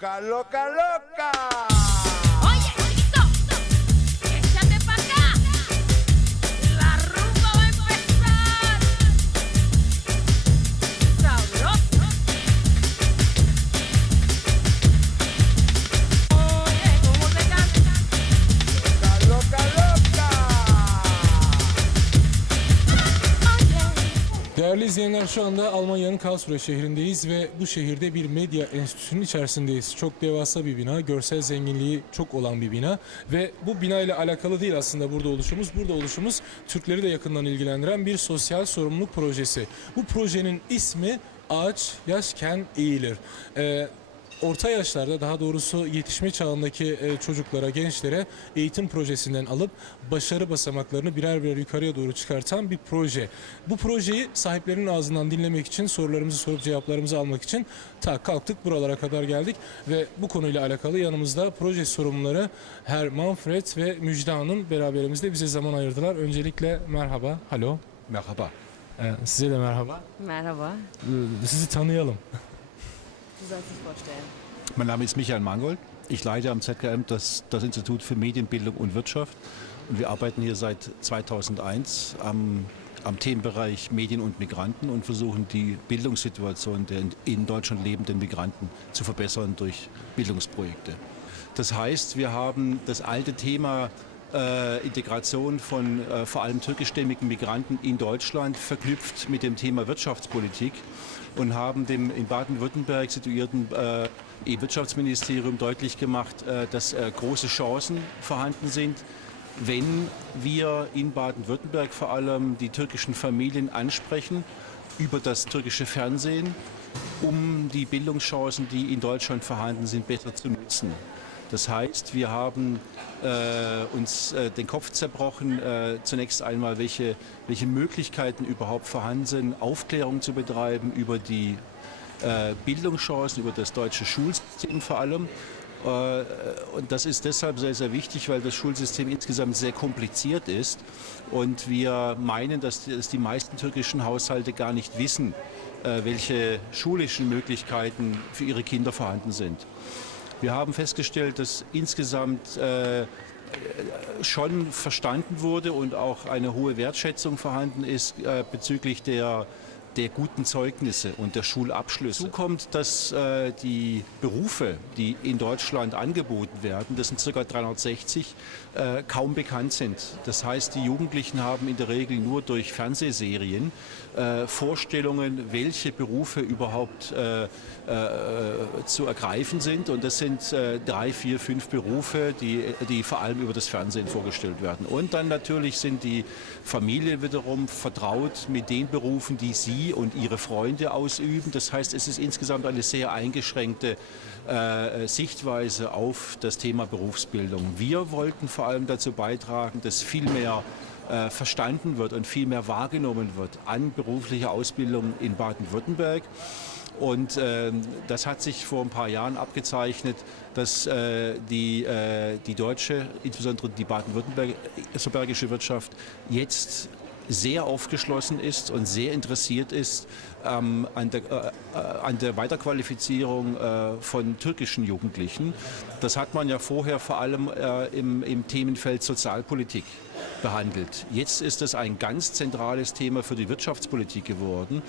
Loca, loca, loca. Değerli izleyenler şu anda Almanya'nın Karlsruhe şehrindeyiz ve bu şehirde bir medya enstitüsünün içerisindeyiz. Çok devasa bir bina, görsel zenginliği çok olan bir bina ve bu bina ile alakalı değil aslında burada oluşumuz. Burada oluşumuz Türkleri de yakından ilgilendiren bir sosyal sorumluluk projesi. Bu projenin ismi Ağaç Yaşken Eğilir. Ee, orta yaşlarda daha doğrusu yetişme çağındaki e, çocuklara, gençlere eğitim projesinden alıp başarı basamaklarını birer birer yukarıya doğru çıkartan bir proje. Bu projeyi sahiplerinin ağzından dinlemek için, sorularımızı sorup cevaplarımızı almak için ta kalktık buralara kadar geldik ve bu konuyla alakalı yanımızda proje sorumluları Her Manfred ve Müjde Hanım beraberimizde bize zaman ayırdılar. Öncelikle merhaba, halo. Merhaba. Ee, size de merhaba. Merhaba. Ee, Sizi tanıyalım. Du sollst dich vorstellen. Mein Name ist Michael Mangold. Ich leite am ZKM das, das Institut für Medienbildung und Wirtschaft. Und wir arbeiten hier seit 2001 am, am Themenbereich Medien und Migranten und versuchen die Bildungssituation der in- in Deutschland lebenden Migranten zu verbessern durch Bildungsprojekte. Das heißt, wir haben das alte Thema äh, Integration von äh, vor allem türkischstämmigen Migranten in Deutschland verknüpft mit dem Thema Wirtschaftspolitik und haben dem in Baden-Württemberg situierten äh, E-Wirtschaftsministerium deutlich gemacht, äh, dass äh, große Chancen vorhanden sind, wenn wir in Baden-Württemberg vor allem die türkischen Familien ansprechen über das türkische Fernsehen, um die Bildungschancen, die in Deutschland vorhanden sind, besser zu nutzen. Das heißt, wir haben äh, uns äh, den Kopf zerbrochen, äh, zunächst einmal, welche, welche Möglichkeiten überhaupt vorhanden sind, Aufklärung zu betreiben über die äh, Bildungschancen, über das deutsche Schulsystem vor allem. Äh, Und das ist deshalb sehr, sehr wichtig, weil das Schulsystem insgesamt sehr kompliziert ist. Und wir meinen, dass die, meisten türkischen Haushalte gar nicht wissen, äh, welche schulischen Möglichkeiten für ihre Kinder vorhanden sind. Wir haben festgestellt, dass insgesamt äh, schon verstanden wurde und auch eine hohe Wertschätzung vorhanden ist äh, bezüglich der, der guten Zeugnisse und der Schulabschlüsse. Dazu kommt, dass äh, die Berufe, die in Deutschland angeboten werden, das sind ca. 360, äh, kaum bekannt sind. Das heißt, die Jugendlichen haben in der Regel nur durch Fernsehserien äh, Vorstellungen, welche Berufe überhaupt äh, äh, zu ergreifen sind. Und das sind äh, drei, vier, fünf Berufe, die, die vor allem über das Fernsehen vorgestellt werden. Und dann natürlich sind die Familien wiederum vertraut mit den Berufen, die sie und ihre Freunde ausüben. Das heißt, es ist insgesamt eine sehr eingeschränkte äh, Sichtweise auf das Thema Berufsbildung. Wir wollten vor allem dazu beitragen, dass viel mehr äh, verstanden wird und viel mehr wahrgenommen wird an beruflicher Ausbildung in Baden-Württemberg. Und ähm, das hat sich vor ein paar Jahren abgezeichnet, dass äh, die, äh, die deutsche, insbesondere die baden-württembergische Wirtschaft jetzt sehr aufgeschlossen ist und sehr interessiert ist ähm, an, der, äh, äh, an der Weiterqualifizierung äh, von türkischen Jugendlichen. Das hat man ja vorher vor allem äh, im, im Themenfeld Sozialpolitik behandelt. Jetzt ist es ein ganz zentrales Thema für die Wirtschaftspolitik geworden.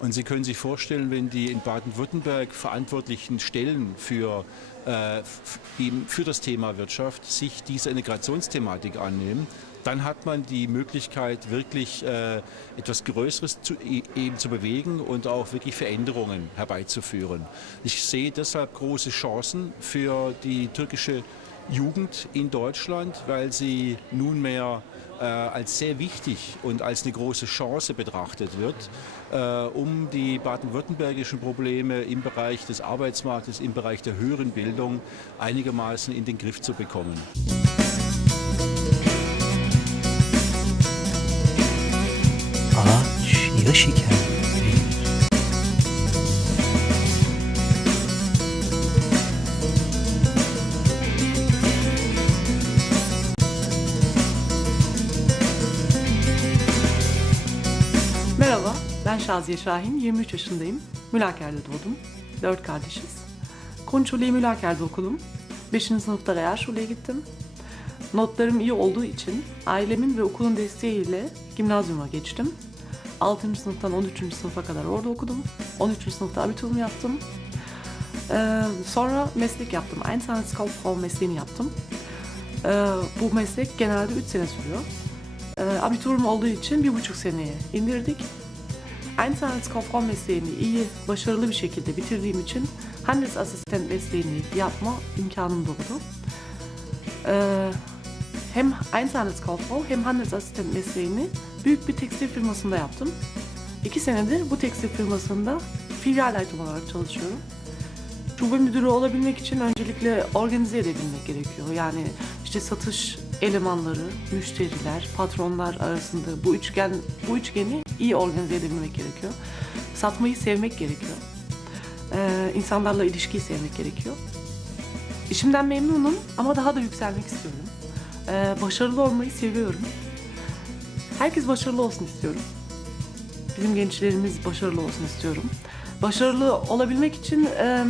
Und Sie können sich vorstellen, wenn die in Baden-Württemberg verantwortlichen Stellen für, die für das Thema Wirtschaft sich dieser Integrationsthematik annehmen, dann hat man die Möglichkeit, wirklich äh, etwas Größeres zu, e- eben zu bewegen und auch wirklich Veränderungen herbeizuführen. Ich sehe deshalb große Chancen für die türkische Jugend in Deutschland, weil sie nunmehr äh, als sehr wichtig und als eine große Chance betrachtet wird, äh, um die baden-württembergischen Probleme im Bereich des Arbeitsmarktes, im Bereich der höheren Bildung einigermaßen in den Griff zu bekommen. Ağaç Şaziye Şahin, 23 yaşındayım. Mülaker'de doğdum. Dört kardeşiz. Grundschule Mülaker'de okudum. 5. sınıfta Realschule gittim. Notlarım iyi olduğu için ailemin ve okulun desteğiyle gimnazyuma geçtim. 6. sınıftan 13. sınıfa kadar orada okudum. 13. sınıfta abiturumu yaptım. Ee, sonra meslek yaptım. Einzelhandelskauffrau mesleğini yaptım. Ee, bu meslek genelde 3 sene sürüyor. Ee, abiturum olduğu için bir buçuk seneye indirdik. Einzelhandelskauffrau mesleğini iyi, başarılı bir şekilde bitirdiğim için Handelsasistent mesleğini yapma imkanım doğdu. Ee, hem Einzelhandelskauffrau hem Handelsasistent mesleğini büyük bir tekstil firmasında yaptım. İki senedir bu tekstil firmasında filialleiter olarak çalışıyorum. Şube müdürü olabilmek için öncelikle organize edebilmek gerekiyor. Yani işte satış elemanları, müşteriler, patronlar arasında bu üçgen bu üçgeni iyi organize edebilmek gerekiyor. Satmayı sevmek gerekiyor. Ee, insanlarla ilişkiyi sevmek gerekiyor. İşimden memnunum ama daha da yükselmek istiyorum. Ee, başarılı olmayı seviyorum. Herkes başarılı olsun istiyorum. Bizim gençlerimiz başarılı olsun istiyorum. Başarılı olabilmek için e,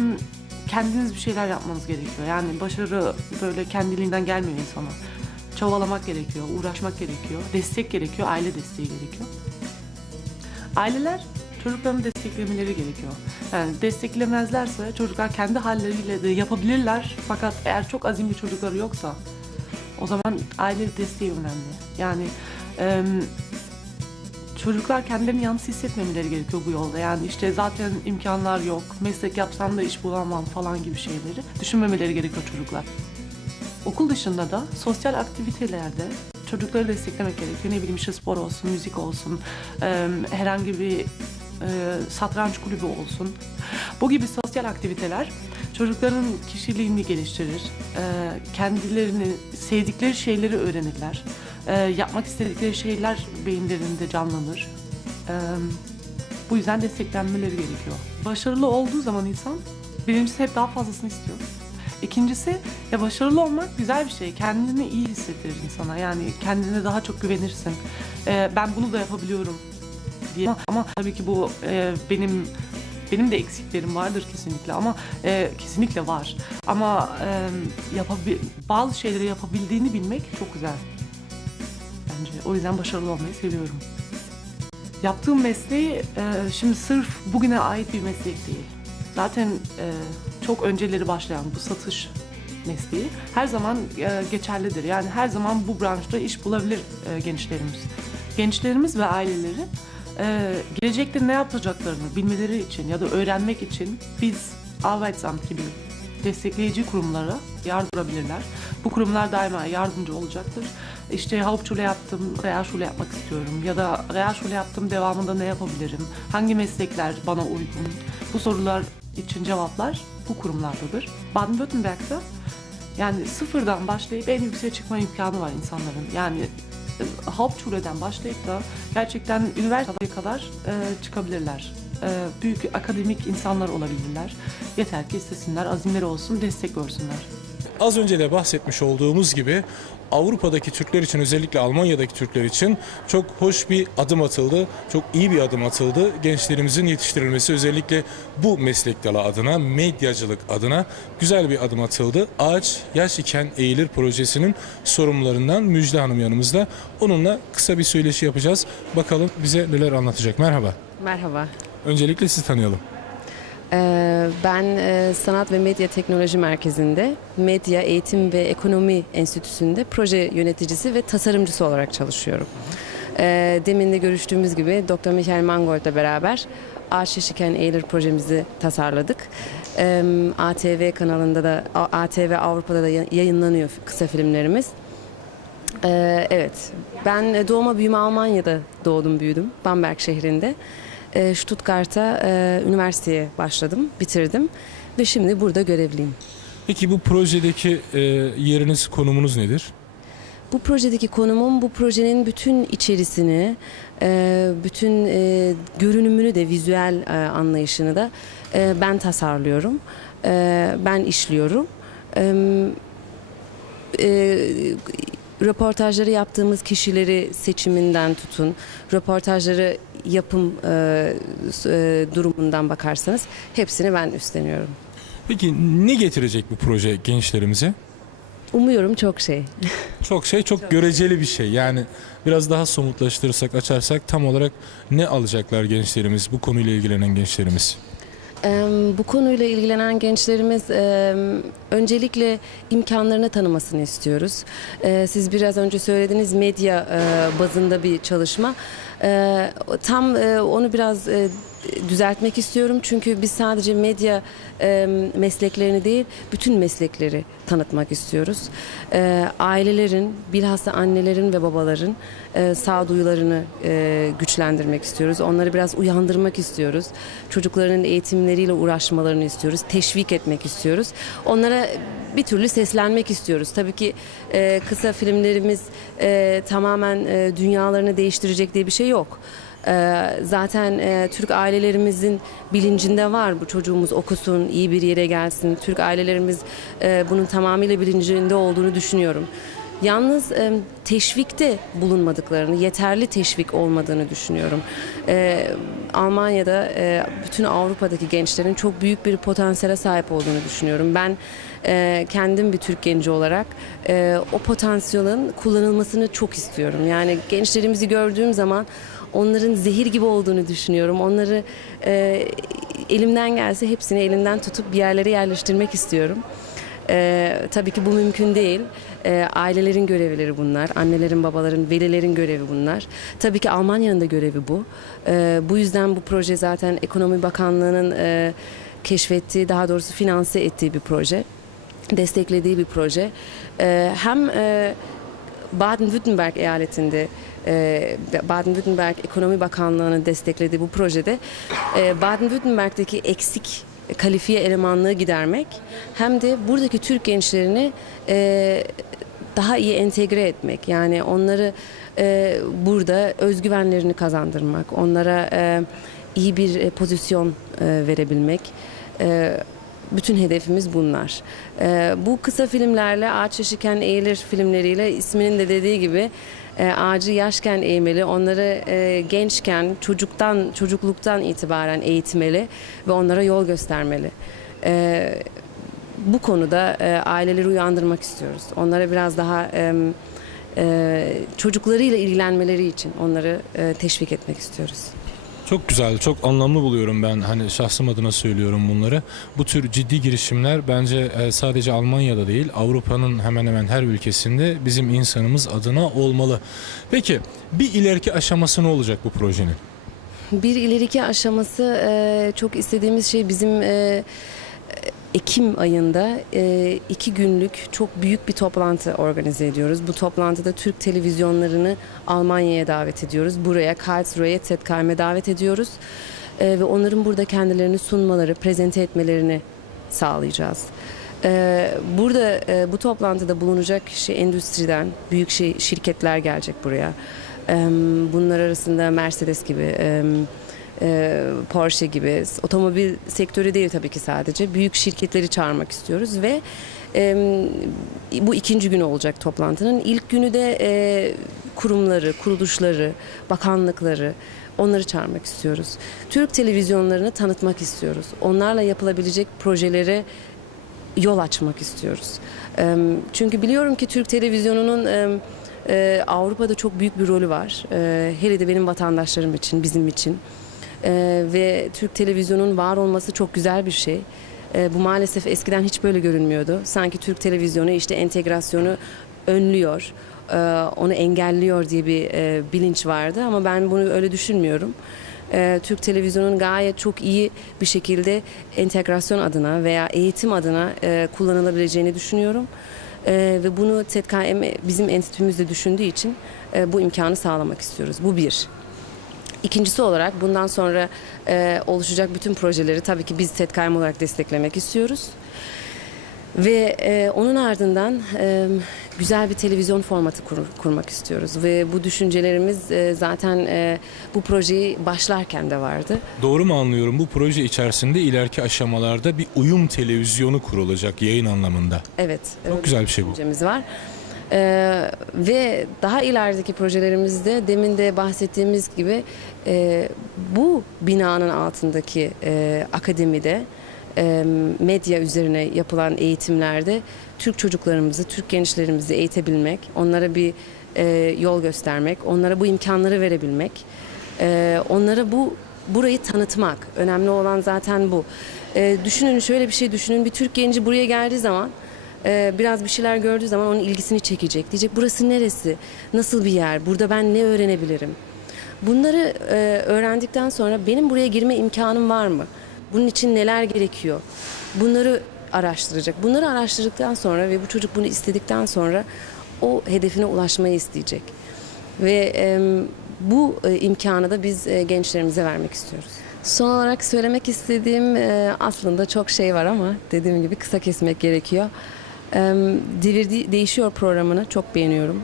kendiniz bir şeyler yapmanız gerekiyor. Yani başarı böyle kendiliğinden gelmiyor insana. Çabalamak gerekiyor, uğraşmak gerekiyor, destek gerekiyor, aile desteği gerekiyor. Aileler çocuklarını desteklemeleri gerekiyor. Yani desteklemezlerse çocuklar kendi halleriyle de yapabilirler. Fakat eğer çok azimli çocukları yoksa o zaman aile desteği önemli. Yani e, çocuklar kendilerini yalnız hissetmemeleri gerekiyor bu yolda. Yani işte zaten imkanlar yok, meslek yapsam da iş bulamam falan gibi şeyleri düşünmemeleri gerekiyor çocuklar. Okul dışında da sosyal aktivitelerde çocukları desteklemek gerekiyor. Ne bileyim işte spor olsun, müzik olsun, e, herhangi bir e, satranç kulübü olsun. Bu gibi sosyal aktiviteler çocukların kişiliğini geliştirir. E, kendilerini sevdikleri şeyleri öğrenirler. E, yapmak istedikleri şeyler beyinlerinde canlanır. E, bu yüzden desteklenmeleri gerekiyor. Başarılı olduğu zaman insan birincisi hep daha fazlasını istiyor. İkincisi ya başarılı olmak güzel bir şey. Kendini iyi hissettirir insana. Yani kendine daha çok güvenirsin. Ee, ben bunu da yapabiliyorum diye. Ama, tabii ki bu e, benim benim de eksiklerim vardır kesinlikle ama e, kesinlikle var. Ama e, yapabi- bazı şeyleri yapabildiğini bilmek çok güzel. Bence o yüzden başarılı olmayı seviyorum. Yaptığım mesleği e, şimdi sırf bugüne ait bir meslek değil. Zaten e, çok önceleri başlayan bu satış mesleği her zaman e, geçerlidir. Yani her zaman bu branşta iş bulabilir e, gençlerimiz. Gençlerimiz ve aileleri e, gelecekte ne yapacaklarını bilmeleri için ya da öğrenmek için biz Arbeitsamt gibi destekleyici kurumlara yardırabilirler. Bu kurumlar daima yardımcı olacaktır. İşte Hauptschule yaptım, Realschule yapmak istiyorum ya da Realschule yaptım devamında ne yapabilirim? Hangi meslekler bana uygun? Bu sorular için cevaplar bu kurumlardadır. Baden-Württemberg'de yani sıfırdan başlayıp en yükseğe çıkma imkanı var insanların. Yani e, Hauptschule'den başlayıp da gerçekten üniversiteye kadar e, çıkabilirler. E, büyük akademik insanlar olabilirler. Yeter ki istesinler, azimleri olsun, destek görsünler. Az önce de bahsetmiş olduğumuz gibi Avrupa'daki Türkler için özellikle Almanya'daki Türkler için çok hoş bir adım atıldı. Çok iyi bir adım atıldı. Gençlerimizin yetiştirilmesi özellikle bu meslek dalı adına, medyacılık adına güzel bir adım atıldı. Ağaç Yaş iken Eğilir projesinin sorumlularından Müjde Hanım yanımızda. Onunla kısa bir söyleşi yapacağız. Bakalım bize neler anlatacak. Merhaba. Merhaba. Öncelikle sizi tanıyalım. Ee, Ben e, Sanat ve Medya Teknoloji Merkezi'nde Medya Eğitim ve Ekonomi Enstitüsü'nde proje yöneticisi ve tasarımcısı olarak çalışıyorum. Ee, Demin de görüştüğümüz gibi Dr. Michael Mangold'la beraber Ağaç Yaşıken Eğilir projemizi tasarladık. ATV kanalında da ATV Avrupa'da da ya- yayınlanıyor kısa filmlerimiz. Ee, evet, ben doğma büyüme Almanya'da doğdum büyüdüm, Bamberg şehrinde. Ee, Stuttgart'a e, üniversiteye başladım, bitirdim ve şimdi burada görevliyim. Peki bu projedeki e, yeriniz, konumunuz nedir? Bu projedeki konumum bu projenin bütün içerisini, e, bütün e, görünümünü de, vizüel e, anlayışını da e, ben tasarlıyorum, e, ben işliyorum. E, e, röportajları yaptığımız kişileri seçiminden tutun, röportajları yapım e, e, durumundan bakarsanız hepsini ben üstleniyorum. Peki ne getirecek bu proje gençlerimize? Umuyorum çok şey. Çok şey, çok göreceli bir şey. Yani biraz daha somutlaştırırsak, açarsak tam olarak ne alacaklar gençlerimiz, bu konuyla ilgilenen gençlerimiz? Bu konuyla ilgilenen gençlerimiz öncelikle imkanlarını tanımasını istiyoruz. Eee, Siz biraz önce söylediğiniz medya eee, bazında bir çalışma. Eee, Tam onu biraz düzeltmek istiyorum çünkü biz sadece medya eee, mesleklerini değil bütün meslekleri tanıtmak istiyoruz. Eee, Ailelerin bilhassa annelerin ve babaların eee, sağduyularını eee, güçlendirmek istiyoruz. Onları biraz uyandırmak istiyoruz. Çocukların eğitimleriyle uğraşmalarını istiyoruz. Teşvik etmek istiyoruz. Onlara bir türlü seslenmek istiyoruz. Tabii ki eee, kısa filmlerimiz eee, tamamen eee, dünyalarını değiştirecek diye bir şey yok. Eee, Zaten eee, Türk ailelerimizin bilincinde var bu çocuğumuz okusun, iyi bir yere gelsin. Türk ailelerimiz eee, bunun tamamıyla bilincinde olduğunu düşünüyorum. Yalnız e, teşvikte bulunmadıklarını, yeterli teşvik olmadığını düşünüyorum. E, Almanya'da e, bütün Avrupa'daki gençlerin çok büyük bir potansiyele sahip olduğunu düşünüyorum. Ben e, kendim bir Türk genci olarak e, o potansiyelin kullanılmasını çok istiyorum. Yani gençlerimizi gördüğüm zaman onların zehir gibi olduğunu düşünüyorum. Onları e, elimden gelse hepsini elimden tutup bir yerlere yerleştirmek istiyorum. Ee, tabii ki bu mümkün değil. Ee, ailelerin görevleri bunlar. Annelerin, babaların, velilerin görevi bunlar. Tabii ki Almanya'nın da görevi bu. Ee, bu yüzden bu proje zaten Ekonomi Bakanlığı'nın e, keşfettiği, daha doğrusu finanse ettiği bir proje. Desteklediği bir proje. Ee, hem e, Baden-Württemberg eyaletinde Baden-Württemberg Ekonomi Bakanlığı'nın desteklediği bu projede e, Baden-Württemberg'deki eksik kalifiye elemanlığı gidermek hem de buradaki Türk gençlerini e, daha iyi entegre etmek yani onları e, burada özgüvenlerini kazandırmak onlara iyi bir pozisyon verebilmek bütün hedefimiz bunlar. E, bu kısa filmlerle Ağaç Yaşıken Eğilir filmleriyle isminin de dediği gibi e, ağacı yaşken eğmeli, onları e, gençken, çocuktan, çocukluktan itibaren eğitmeli ve onlara yol göstermeli. E, bu konuda e, aileleri uyandırmak istiyoruz. Onlara biraz daha e, e, çocuklarıyla ilgilenmeleri için onları teşvik etmek istiyoruz. Çok güzel, çok anlamlı buluyorum ben. Hani şahsım adına söylüyorum bunları. Bu tür ciddi girişimler bence e, sadece Almanya'da değil, Avrupa'nın hemen hemen her ülkesinde bizim insanımız adına olmalı. Peki bir ileriki aşaması ne olacak bu projenin? Bir ileriki aşaması e, çok istediğimiz şey bizim e, Ekim ayında e, iki günlük çok büyük bir toplantı organize ediyoruz. Bu toplantıda Türk televizyonlarını Almanya'ya davet ediyoruz. Buraya Karlsruhe'ye Tetkalm'e davet ediyoruz. E, ve onların burada kendilerini sunmaları, prezente etmelerini sağlayacağız. E, burada e, bu toplantıda bulunacak kişi endüstriden, büyük şey, şirketler gelecek buraya. E, bunlar arasında Mercedes gibi, e, e, Porsche gibi otomobil sektörü değil tabii ki sadece büyük şirketleri çağırmak istiyoruz ve e, bu ikinci günü olacak toplantının ilk günü de e, kurumları, kuruluşları, bakanlıkları onları çağırmak istiyoruz. Türk televizyonlarını tanıtmak istiyoruz. Onlarla yapılabilecek projelere yol açmak istiyoruz. E, Çünkü biliyorum ki Türk televizyonunun e, Avrupa'da çok büyük bir rolü var. E, Hele de benim vatandaşlarım için, bizim için. E, Ve Türk televizyonun var olması çok güzel bir şey. E, Bu maalesef eskiden hiç böyle görünmüyordu. Sanki Türk televizyonu işte entegrasyonu önlüyor, e, onu engelliyor diye bir e, bilinç vardı ama ben bunu öyle düşünmüyorum. Türk televizyonun gayet çok iyi bir şekilde entegrasyon adına veya eğitim adına e, kullanılabileceğini düşünüyorum. Ve bunu TEDKM bizim enstitümüzde düşündüğü için e, bu imkanı sağlamak istiyoruz. Bu bir. İkincisi olarak bundan sonra e, oluşacak bütün projeleri tabii ki biz TEDKM olarak desteklemek istiyoruz. Ve e, onun ardından e, güzel bir televizyon formatı kur- kurmak istiyoruz. Ve bu düşüncelerimiz e, zaten e, bu projeyi başlarken de vardı. Doğru mu anlıyorum? Bu proje içerisinde ileriki aşamalarda bir uyum televizyonu kurulacak yayın anlamında. Evet. Çok güzel bir şey bu. var. Ee, ve daha ilerideki projelerimizde demin de bahsettiğimiz gibi e, bu binanın altındaki e, akademide e, medya üzerine yapılan eğitimlerde Türk çocuklarımızı, Türk gençlerimizi eğitebilmek, onlara bir e, yol göstermek, onlara bu imkanları verebilmek, e, onlara bu burayı tanıtmak. Önemli olan zaten bu. E, düşünün şöyle bir şey düşünün. Bir Türk genci buraya geldiği zaman e, biraz bir şeyler gördüğü zaman onun ilgisini çekecek. Diyecek burası neresi? Nasıl bir yer? Burada ben ne öğrenebilirim? Bunları e, öğrendikten sonra benim buraya girme imkanım var mı? Bunun için neler gerekiyor? Bunları araştıracak. Bunları araştırdıktan sonra ve bu çocuk bunu istedikten sonra o hedefine ulaşmayı isteyecek. Ve e, bu e, imkanı da biz e, gençlerimize vermek istiyoruz. Son olarak söylemek istediğim e, aslında çok şey var ama dediğim gibi kısa kesmek gerekiyor. Devirdi Değişiyor programını çok beğeniyorum.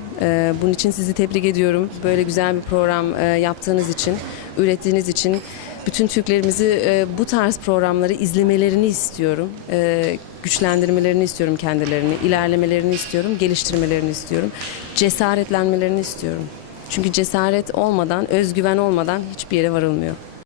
Bunun için sizi tebrik ediyorum. Böyle güzel bir program e, yaptığınız için, ürettiğiniz için bütün Türklerimizi e, bu tarz programları izlemelerini istiyorum. E, güçlendirmelerini istiyorum kendilerini, ilerlemelerini istiyorum, geliştirmelerini istiyorum, cesaretlenmelerini istiyorum. Çünkü cesaret olmadan, özgüven olmadan hiçbir yere varılmıyor.